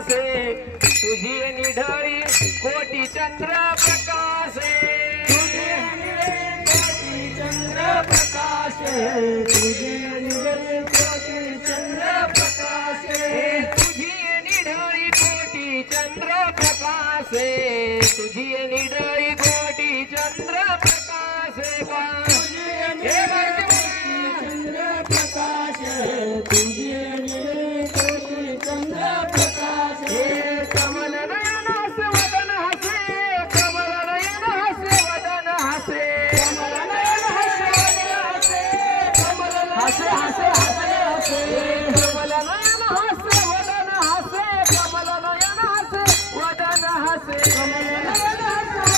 से तुझी निढ़ी कोटि चंद्र प्रकाश। चंद्र प्रकाश। तुझी निढ़ी कोटी चंद्र प्रकाश। तुझी निढ़ी तुझी I say, I say, I say, I say,